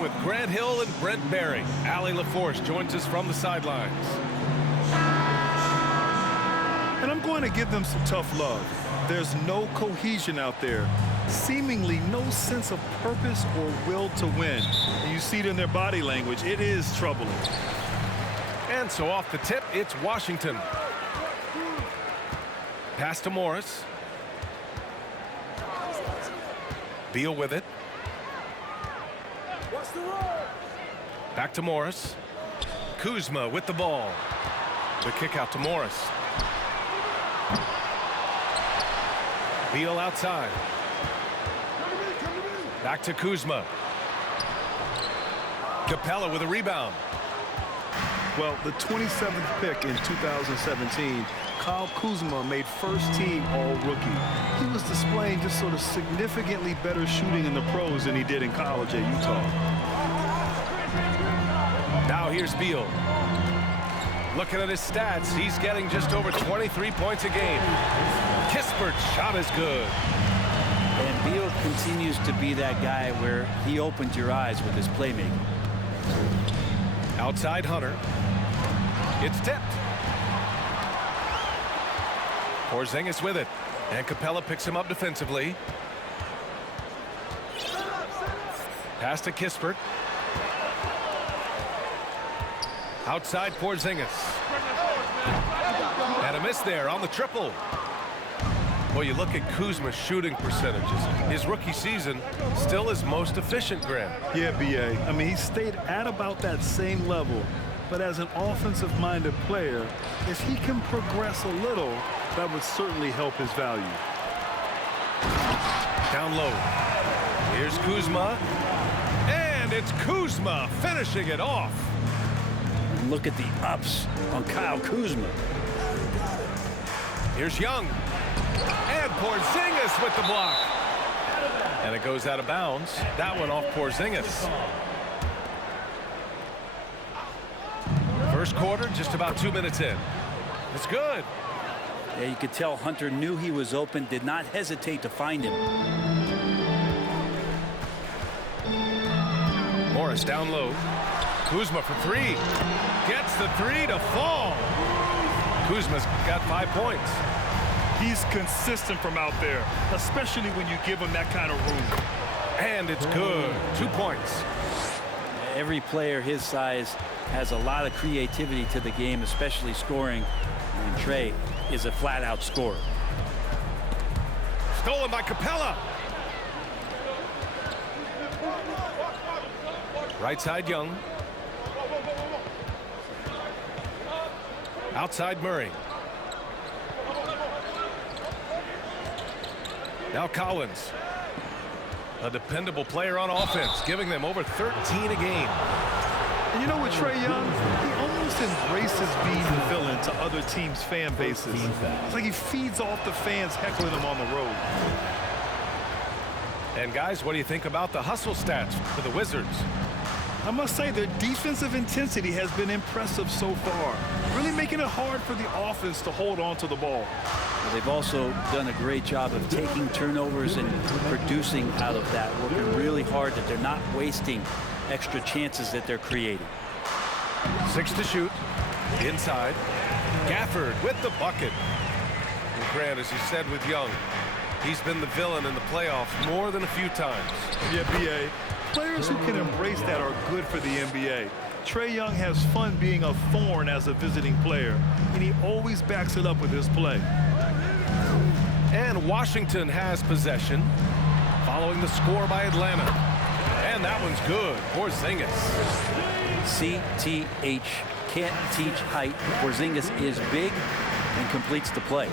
along with Grant Hill and Brent Barry. Allie LaForce joins us from the sidelines. And I'm going to give them some tough love. There's no cohesion out there. Seemingly no sense of purpose or will to win. And you see it in their body language. It is troubling. And so off the tip, it's Washington. Pass to Morris. Beal with it. Back to Morris. Kuzma with the ball. The kick out to Morris. Beal outside. Back to Kuzma. Capella with a rebound. Well, the 27th pick in 2017, Kyle Kuzma made first team all-rookie. He was displaying just sort of significantly better shooting in the pros than he did in college at Utah. Now here's Beal. Looking at his stats, he's getting just over 23 points a game. Kispert's shot is good. And Beal continues to be that guy where he opens your eyes with his playmaking. Outside Hunter. It's tipped. Porzingis with it. And Capella picks him up defensively. Pass to Kispert. Outside Porzingis. And a miss there on the triple. Well, you look at Kuzma's shooting percentages. His rookie season still his most efficient, Grant. Yeah, B.A. I mean, he stayed at about that same level. But as an offensive-minded player, if he can progress a little, that would certainly help his value. Down low. Here's Kuzma. And it's Kuzma finishing it off. Look at the ups on Kyle Kuzma. Here's Young. And Porzingis with the block. And it goes out of bounds. That one off Porzingis. First quarter, just about 2 minutes in. It's good. Yeah, you could tell Hunter knew he was open, did not hesitate to find him. Morris down low. Kuzma for three. Gets the three to fall. Kuzma's got 5 points. He's consistent from out there, especially when you give him that kind of room. And it's good. 2 points. Every player his size has a lot of creativity to the game, especially scoring. And Trey is a flat-out scorer. Stolen by Capella. Right side Young. Outside Murray. Now Collins. A dependable player on offense, giving them over 13 a game. And you know what, Trae Young? He almost embraces being the villain to other teams' fan bases. It's like he feeds off the fans heckling him on the road. And guys, what do you think about the hustle stats for the Wizards? I must say their defensive intensity has been impressive so far, really making it hard for the offense to hold on to the ball. They've also done a great job of taking turnovers and producing out of that, working really hard that they're not wasting extra chances that they're creating. 6 to shoot. Inside. Gafford with the bucket. And Grant, as you said with Young, he's been the villain in the playoffs more than a few times. Yeah, B.A. Players who can embrace that are good for the NBA. Trae Young has fun being a thorn as a visiting player, and he always backs it up with his play. And Washington has possession following the score by Atlanta. And that one's good. Porzingis. CTH, can't teach height. Porzingis is big and completes the play.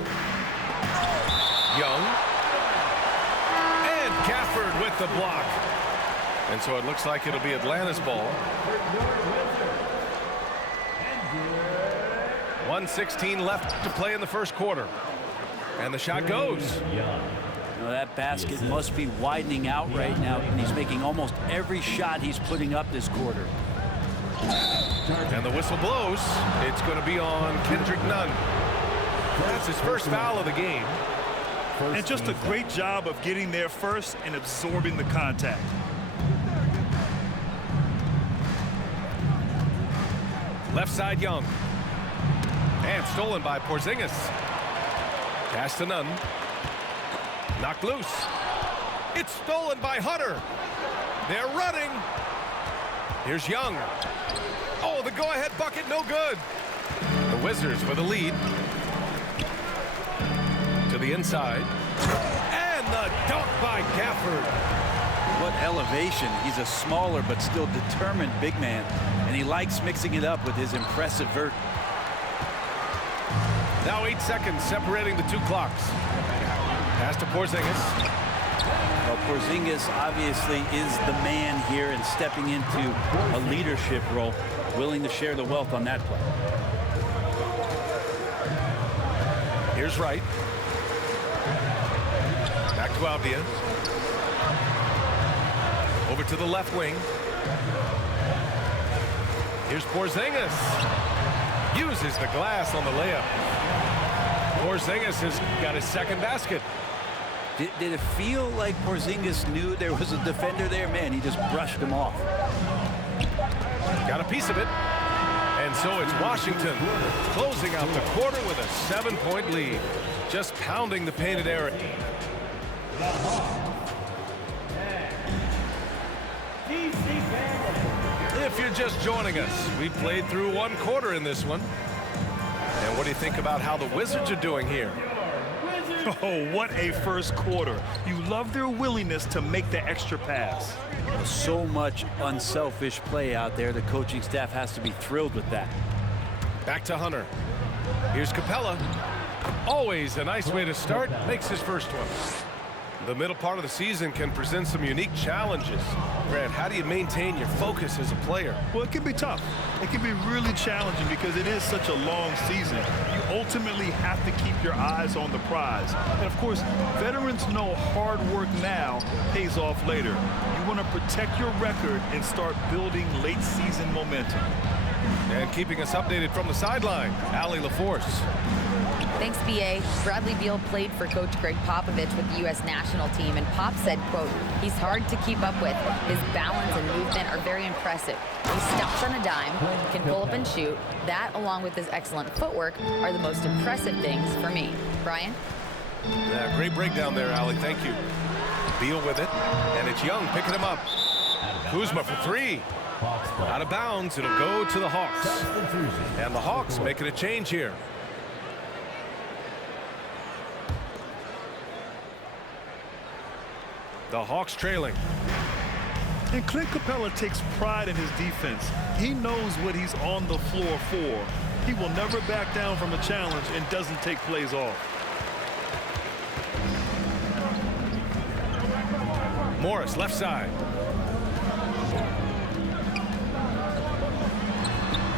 Young. And Gafford with the block. And so it looks like it'll be Atlanta's ball. 1:16 left to play in the first quarter. And the shot goes. You know, that basket must be widening out right now, and he's making almost every shot he's putting up this quarter. And the whistle blows. It's going to be on Kendrick Nunn. That's his first foul of the game. And just a great job of getting there first and absorbing the contact. Left side, Young. And stolen by Porzingis. Pass to Nunn. Knocked loose. It's stolen by Hunter. They're running. Here's Young. Oh, the go-ahead bucket, no good. The Wizards with a lead. To the inside. And the dunk by Gafford. What elevation. He's a smaller but still determined big man, and he likes mixing it up with his impressive vert. Now 8 seconds separating the two clocks. Pass to Porzingis. Well, Porzingis obviously is the man here and stepping into a leadership role, willing to share the wealth on that play. Here's Wright. Back to Avdia. Over to the left wing. Here's Porzingis. Uses the glass on the layup. Porzingis has got his second basket. Did it feel like Porzingis knew there was a defender there? Man, he just brushed him off. Got a piece of it. And so it's Washington closing out the quarter with a 7-point lead. Just pounding the painted area. If you're just joining us, we played through one quarter in this one. And what do you think about how the Wizards are doing here? Oh, what a first quarter. You love their willingness to make the extra pass. So much unselfish play out there. The coaching staff has to be thrilled with that. Back to Hunter. Here's Capella. Always a nice way to start. Makes his first one. The middle part of the season can present some unique challenges. Grant, how do you maintain your focus as a player? Well, it can be tough. It can be really challenging because it is such a long season. You ultimately have to keep your eyes on the prize. And of course, veterans know hard work now pays off later. You want to protect your record and start building late season momentum. And keeping us updated from the sideline, Allie LaForce. Thanks, B.A. Bradley Beal played for Coach Greg Popovich with the U.S. national team, and Pop said, quote, he's hard to keep up with. His balance and movement are very impressive. He stops on a dime, can pull up and shoot. That, along with his excellent footwork, are the most impressive things for me. Brian? Yeah, great breakdown there, Allie. Thank you. Beal with it, and it's Young picking him up. Kuzma for three. Out of bounds, it'll go to the Hawks. And the Hawks making a change here. The Hawks trailing. And Clint Capella takes pride in his defense. He knows what he's on the floor for. He will never back down from a challenge and doesn't take plays off. Morris, left side.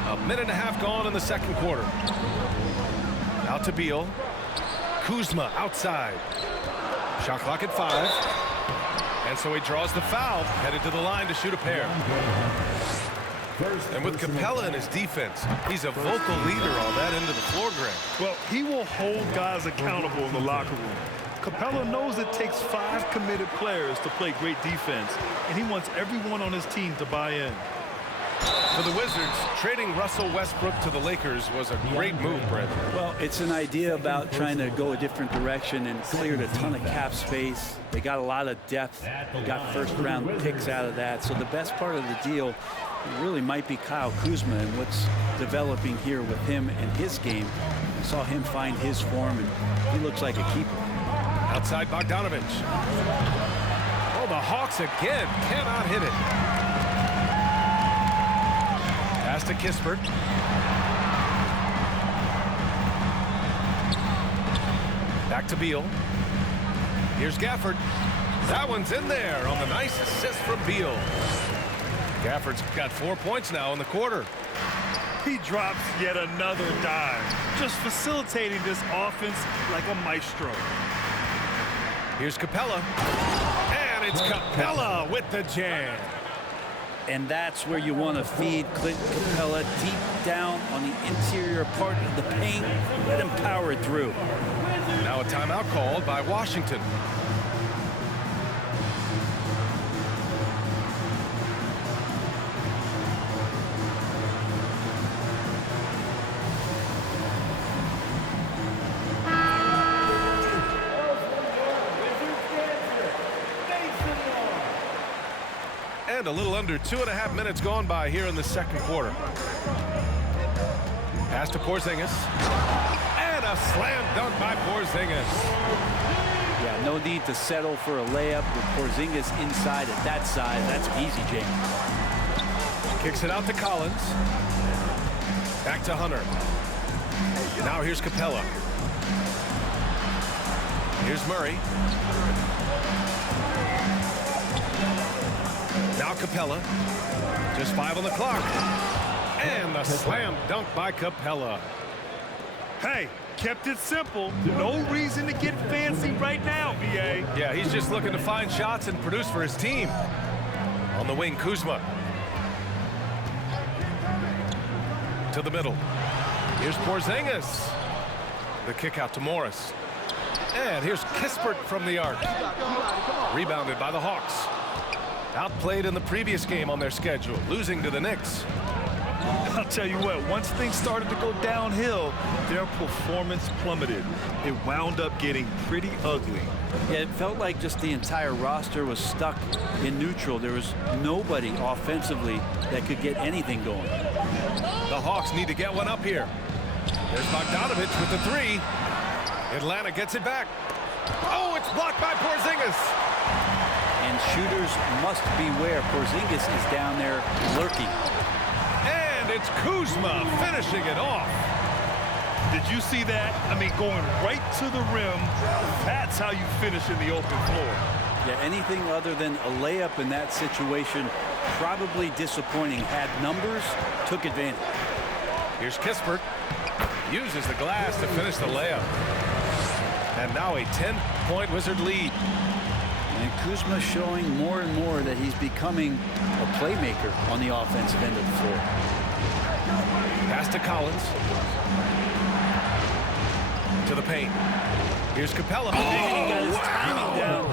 A minute and a half gone in the second quarter. Out to Beal. Kuzma outside. Shot clock at 5. And so he draws the foul, headed to the line to shoot a pair. And with Capella in his defense, he's a vocal leader on that end of the floor, Grant. Well, he will hold guys accountable in the locker room. Capella knows it takes 5 committed players to play great defense, and he wants everyone on his team to buy in. For the Wizards, trading Russell Westbrook to the Lakers was a great move, Brent. Well, it's an idea about trying to go a different direction and cleared a ton of cap space. They got a lot of depth, got first-round picks out of that. So the best part of the deal really might be Kyle Kuzma and what's developing here with him and his game. I saw him find his form, and he looks like a keeper. Outside Bogdanovich. Oh, the Hawks again cannot hit it. Pass to Kispert. Back to Beal. Here's Gafford. That one's in there on the nice assist from Beal. Gafford's got 4 points now in the quarter. He drops yet another dime, just facilitating this offense like a maestro. Here's Capella. And it's Capella with the jam. And that's where you want to feed Clint Capella, deep down on the interior part of the paint. Let him power it through. Now a timeout called by Washington. And a little under 2.5 minutes gone by here in the second quarter. Pass to Porzingis. And a slam dunk by Porzingis. Yeah, no need to settle for a layup with Porzingis inside at that size. That's an easy jam. Kicks it out to Collins. Back to Hunter. Now here's Capella. Here's Murray. Now Capella. Just 5 on the clock. And the slam dunk by Capella. Hey, kept it simple. No reason to get fancy right now, B.A. Yeah, he's just looking to find shots and produce for his team. On the wing, Kuzma. To the middle. Here's Porzingis. The kick out to Morris. And here's Kispert from the arc. Rebounded by the Hawks. Outplayed in the previous game on their schedule, losing to the Knicks. I'll tell you what, once things started to go downhill, their performance plummeted. It wound up getting pretty ugly. Yeah, it felt like just the entire roster was stuck in neutral. There was nobody offensively that could get anything going. The Hawks need to get one up here. There's Bogdanovich with the 3. Atlanta gets it back. Oh, it's blocked by Porzingis. And shooters must beware. Porzingis is down there lurking. And it's Kuzma finishing it off. Did you see that? I mean, going right to the rim. That's how you finish in the open floor. Yeah, anything other than a layup in that situation, probably disappointing. Had numbers, took advantage. Here's Kispert. Uses the glass to finish the layup. And now a 10-point Wizard lead. And Kuzma showing more and more that he's becoming a playmaker on the offensive end of the floor. Pass to Collins. To the paint. Here's Capella. He got his timing down.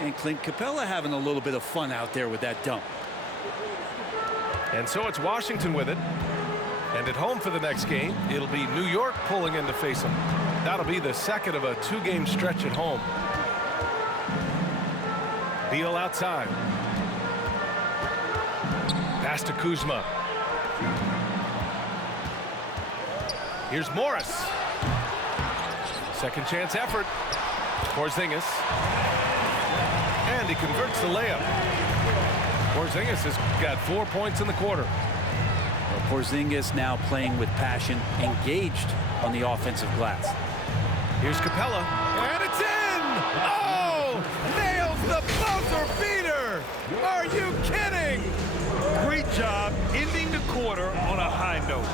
And Clint Capella having a little bit of fun out there with that dunk. And so it's Washington with it. And at home for the next game, it'll be New York pulling in to face them. That'll be the second of a 2-game stretch at home. Beal outside. Pass to Kuzma. Here's Morris. Second chance effort. Porzingis. And he converts the layup. Porzingis has got 4 points in the quarter. Well, Porzingis now playing with passion, engaged on the offensive glass. Here's Capella. And it's in! Oh! Nails the buzzer beater! Are you kidding? Great job ending the quarter on a high note.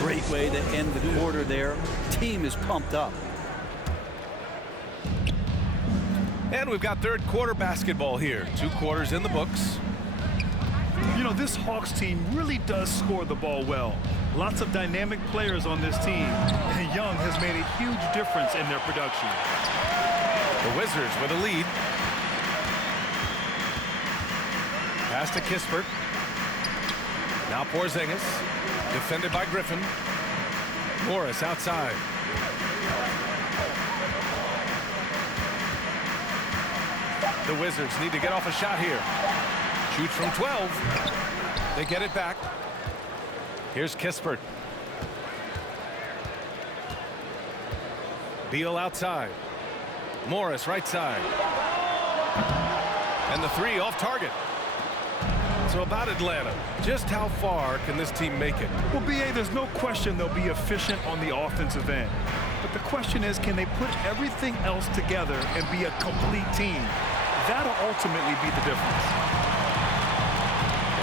Great way to end the quarter there. Team is pumped up. And we've got third quarter basketball here. 2 quarters in the books. You know, this Hawks team really does score the ball well. Lots of dynamic players on this team. And Young has made a huge difference in their production. The Wizards with a lead. Pass to Kispert. Now Porzingis. Defended by Griffin. Morris outside. The Wizards need to get off a shot here. Shoots from 12. They get it back. Here's Kispert. Beal outside. Morris right side. And the 3 off target. So about Atlanta, just how far can this team make it? Well, B.A., there's no question they'll be efficient on the offensive end. But the question is, can they put everything else together and be a complete team? That'll ultimately be the difference.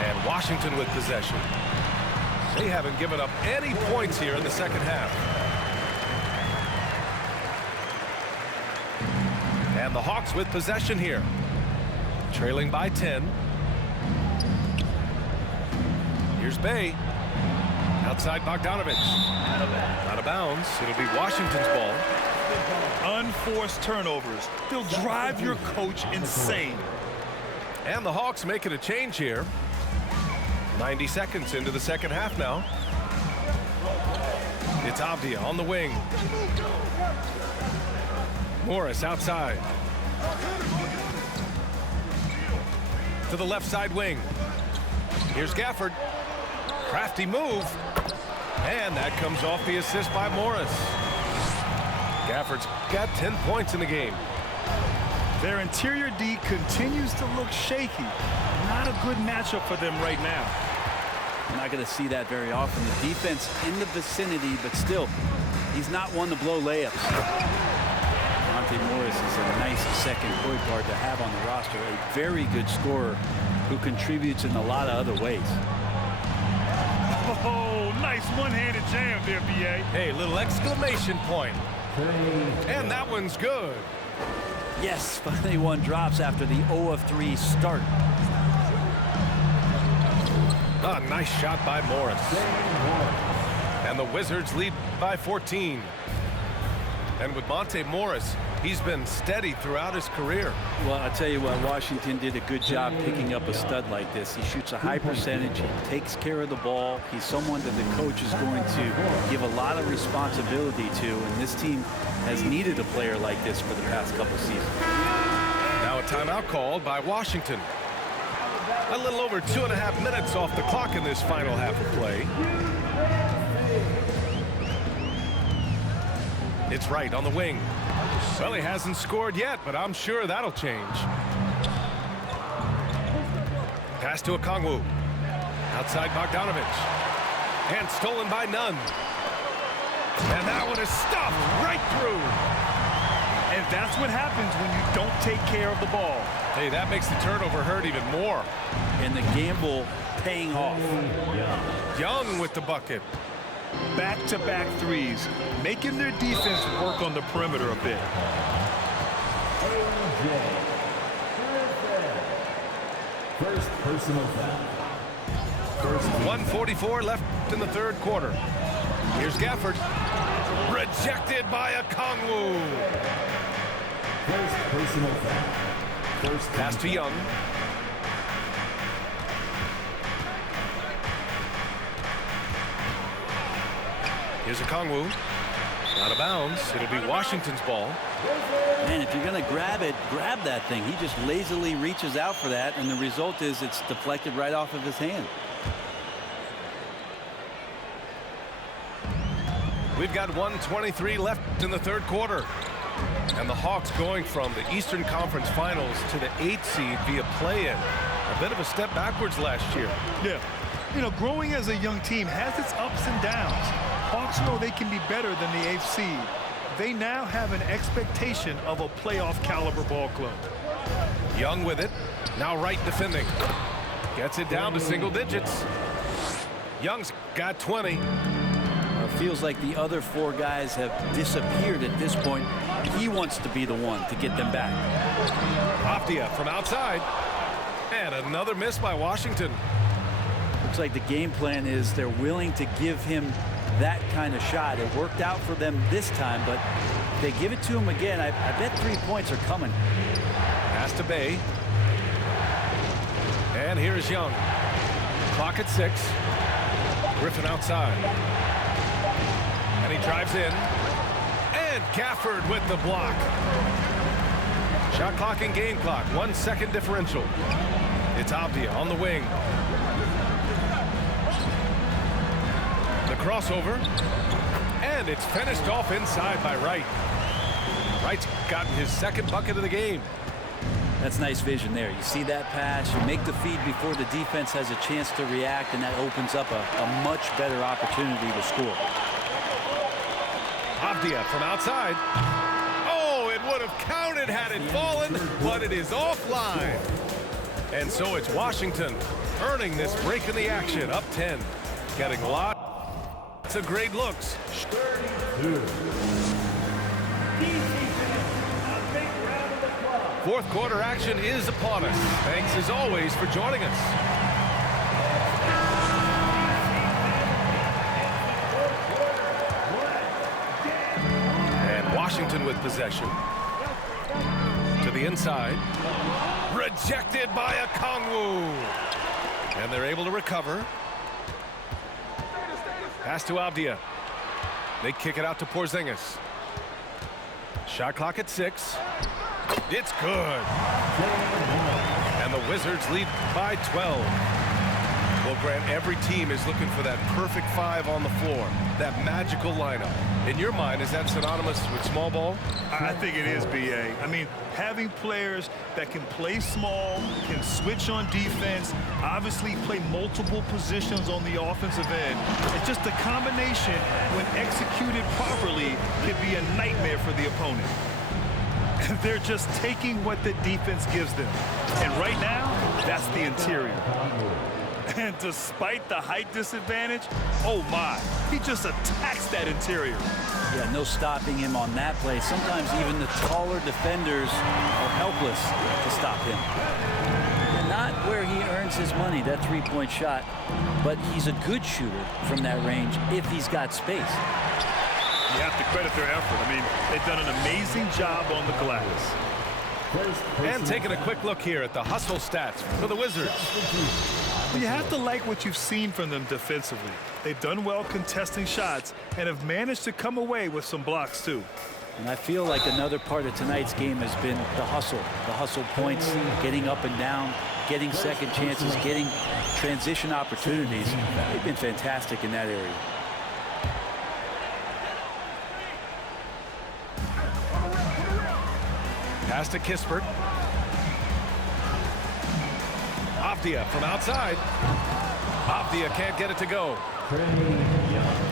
And Washington with possession. They haven't given up any points here in the second half. And the Hawks with possession here. Trailing by 10. Here's Bay. Outside Bogdanovich. Out of bounds. It'll be Washington's ball. Unforced turnovers. They'll drive your coach insane. And the Hawks making a change here. 90 seconds into the second half now. It's Avdia on the wing. Morris outside. to the left side wing. Here's Gafford. Crafty move. And that comes off the assist by Morris. Gafford's got 10 points in the game. Their interior D continues to look shaky. Not a good matchup for them right now. You're not going to see that very often. The defense in the vicinity, but still, he's not one to blow layups. Monte Morris is a nice second point guard to have on the roster. A very good scorer who contributes in a lot of other ways. Oh, nice one-handed jam there, B.A. Hey, little exclamation point. And that one's good. Yes, finally one drops after the 0 of 3 start. A nice shot by Morris. And the Wizards lead by 14. And with Monte Morris, he's been steady throughout his career. Well, I'll tell you what, Washington did a good job picking up a stud like this. He shoots a high percentage. He takes care of the ball. He's someone that the coach is going to give a lot of responsibility to, and this team has needed a player like this for the past couple seasons. Now a timeout called by Washington. A little over 2.5 minutes off the clock in this final half of play. It's Wright on the wing. Well, he hasn't scored yet, but I'm sure that'll change. Pass to Okongwu. Outside Bogdanovich. And stolen by Nunn. And that one is stuffed right through. And that's what happens when you don't take care of the ball. Hey, that makes the turnover hurt even more. And the gamble paying off. Young with the bucket. Back-to-back threes, making their defense work on the perimeter a bit. First personal foul. 1:44 left in the third quarter. Here's Gafford. Rejected by Okongwu. First personal foul. First Pass to Young. Here's Okongwu. Out of bounds. It'll be Washington's ball. Man, if you're going to grab it, grab that thing. He just lazily reaches out for that, and the result is it's deflected right off of his hand. We've got 1:23 left in the third quarter. And the Hawks going from the Eastern Conference Finals to the 8th seed via play-in. A bit of a step backwards last year. Yeah. You know, growing as a young team has its ups and downs. Hawks know they can be better than the 8th seed. They now have an expectation of a playoff caliber ball club. Young with it. Now Wright defending. Gets it down to single digits. Young's got 20. Feels like the other 4 guys have disappeared at this point. He wants to be the one to get them back. Avdia from outside. And another miss by Washington. Looks like the game plan is they're willing to give him that kind of shot. It worked out for them this time, but if they give it to him again, I bet 3 points are coming. Pass to Bay. And here's Young. Clock at 6. Griffin outside. And he drives in. And Gafford with the block. Shot clock and game clock. 1 second differential. It's Avdia on the wing. The crossover. And it's finished off inside by Wright. Wright's gotten his second bucket of the game. That's nice vision there. You see that pass, you make the feed before the defense has a chance to react, and that opens up a much better opportunity to score. Avdia from outside. Oh, it would have counted had it fallen, but it is offline. And so it's Washington earning this break in the action, up 10. Getting lots of great looks. Fourth quarter action is upon us. Thanks as always for joining us. Washington with possession. To the inside. Rejected by Okongwu. And they're able to recover. Pass to Avdia. They kick it out to Porzingis. Shot clock at 6. It's good. And the The Wizards lead by 12. Well, Grant, every team is looking for that perfect five on the floor, that magical lineup. In your mind, is that synonymous with small ball? I think it is, B.A. I mean, having players that can play small, can switch on defense, obviously play multiple positions on the offensive end. It's just a combination, when executed properly, can be a nightmare for the opponent. And they're just taking what the defense gives them. And right now, that's the interior. And despite the height disadvantage, oh my, he just attacks that interior. Yeah, no stopping him on that play. Sometimes even the taller defenders are helpless to stop him. And not where he earns his money, that three-point shot, but he's a good shooter from that range if he's got space. You have to credit their effort. I mean, they've done an amazing job on the glass. And taking a quick look here at the hustle stats for the Wizards. Well, you have to like what you've seen from them defensively. They've done well contesting shots and have managed to come away with some blocks too. And I feel like another part of tonight's game has been the hustle points, getting up and down, getting second chances, getting transition opportunities. They've been fantastic in that area. Pass to Kispert. Avdia from outside. Avdia can't get it to go.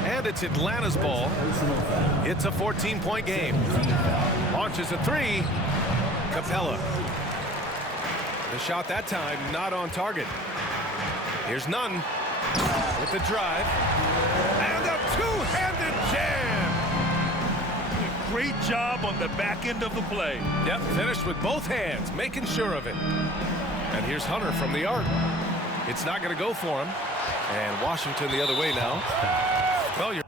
And it's Atlanta's ball. It's a 14-point game. Launches a three. Capella. The shot that time not on target. Here's Nunn with the drive. And a two-handed jam. Great job on the back end of the play. Yep, finished with both hands, making sure of it. And here's Hunter from the arc. It's not going to go for him. And Washington the other way now. Well, you're